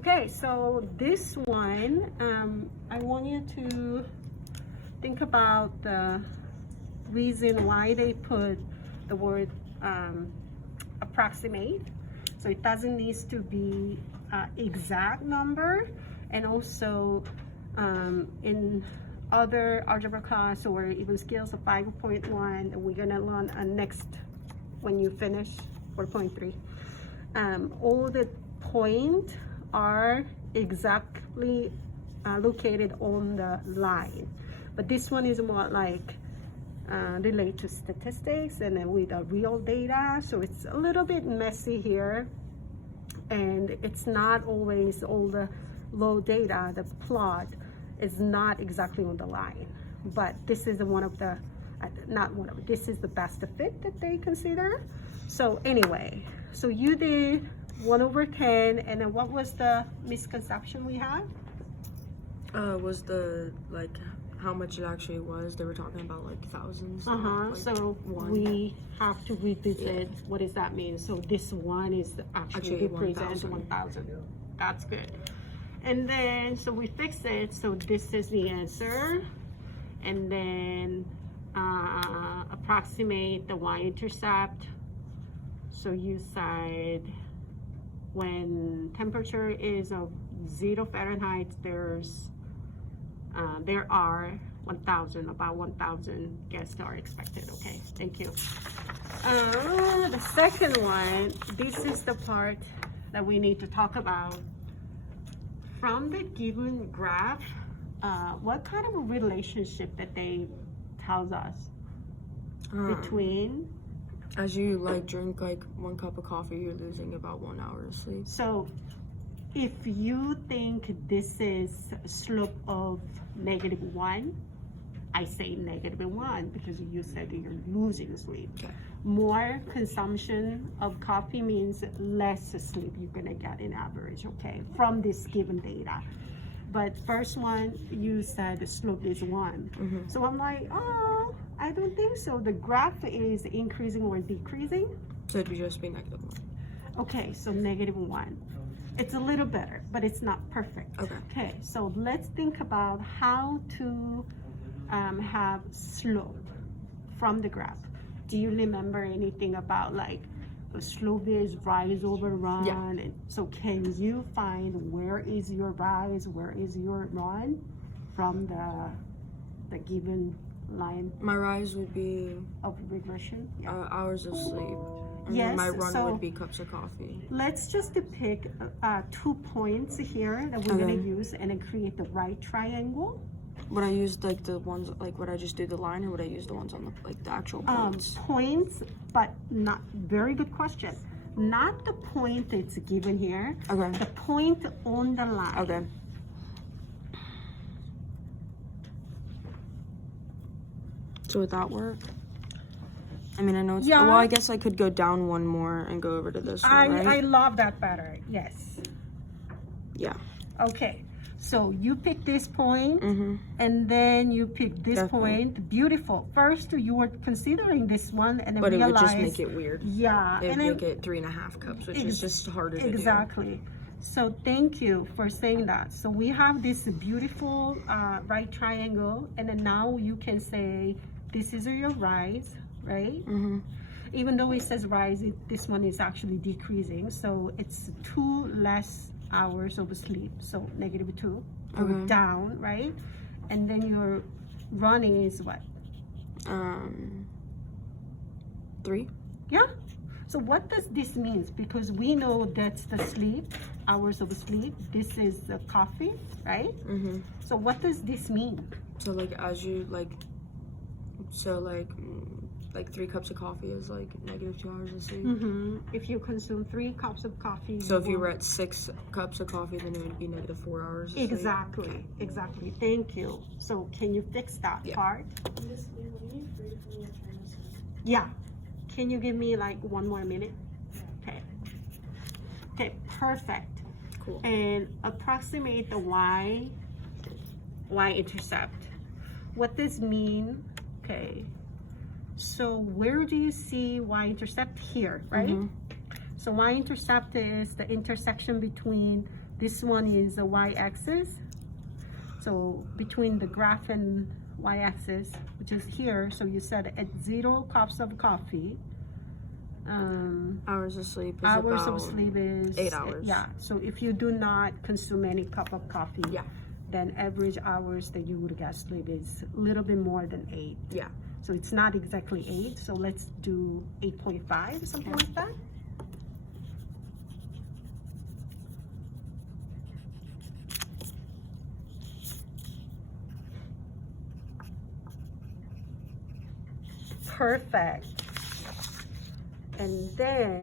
Okay, so this one, I want you to think about the reason why they put the word approximate. So it doesn't need to be exact number, and also in other algebra class or even skills of 5.1, we're gonna learn next when you finish 4.3. All the point are exactly located on the line, but this one is more like related to statistics and then with real data, so it's a little bit messy here, and it's not always all the low data. The plot is not exactly on the line, but this is one of the this is the best fit that they consider. So anyway, so you did 1/10, and then what was the misconception we had? Was the like how much it actually was? They were talking about like thousands. Like so one. we have to revisit what does that mean. So this one is actually represent 1,000. That's good. And then so we fix it. So this is the answer, and then approximate the y-intercept. So you said when temperature is of 0 Fahrenheit, there are 1,000, about 1,000 guests are expected. Okay, thank you. The second one, this is the part that we need to talk about. From the given graph, what kind of a relationship that they tells us between? As you like drink like 1 cup of coffee, you're losing about 1 hour of sleep. So if you think this is a slope of -1, I say -1 because you said that you're losing sleep. Okay. More consumption of coffee means less sleep you're gonna get in average, okay, from this given data. But first one, you said the slope is 1. So I'm like, oh, I don't think so. The graph is increasing or decreasing. So it'd just be -1. Okay, so -1. It's a little better, but it's not perfect. Okay, so let's think about how to have slope from the graph. Do you remember anything about like the slope is rise over run? Yeah. And so can you find where is your rise, where is your run from the given line? My rise would be of regression. Hours of sleep. And Yes, my run so would be cups of coffee. Let's just pick 2 points here that we're gonna use and then create the right triangle. Would I use like the ones like would I just do the line, or would I use the ones on the like the actual points? Points, but not very good question. Not the point that's given here. Okay. The point on the line. Okay. So would that work? I mean, I know it's well. I guess I could go down one more and go over to this one, right? I love that better. Yes. Yeah. Okay. So you pick this point, and then you pick this point. Beautiful. First, you were considering this one, and then but realized, it would just make it weird. Yeah. It would and make it 3.5 cups, which is just harder to do. Exactly. So thank you for saying that. So we have this beautiful right triangle, and then now you can say this is your rise, right? Even though it says rise, this one is actually decreasing. So it's 2 less hours of sleep, so -2 down, right? And then your running is what? 3. Yeah. So what does this mean? Because we know that's the sleep, hours of sleep. This is the coffee, right? So what does this mean? So like as you like, so like 3 cups of coffee is like -2 hours of sleep. If you consume 3 cups of coffee. So if you were at 6 cups of coffee, then it would be -4 hours of sleep. Exactly. Thank you. So can you fix that part? Yeah. Can you give me like 1 more minute? Okay. Okay, perfect. Cool. And approximate the y-intercept. What does mean? Okay. So where do you see y-intercept? Here, right? So y-intercept is the intersection between This one is the y-axis. So between the graph and y-axis, which is here, so you said at 0 cups of coffee, Hours of sleep is hours about of sleep is 8 hours. Yeah, so if you do not consume any cup of coffee, Yeah. then average hours that you would get sleep is a little bit more than 8. Yeah. So it's not exactly 8, so let's do 8.5, something like that. Perfect. And then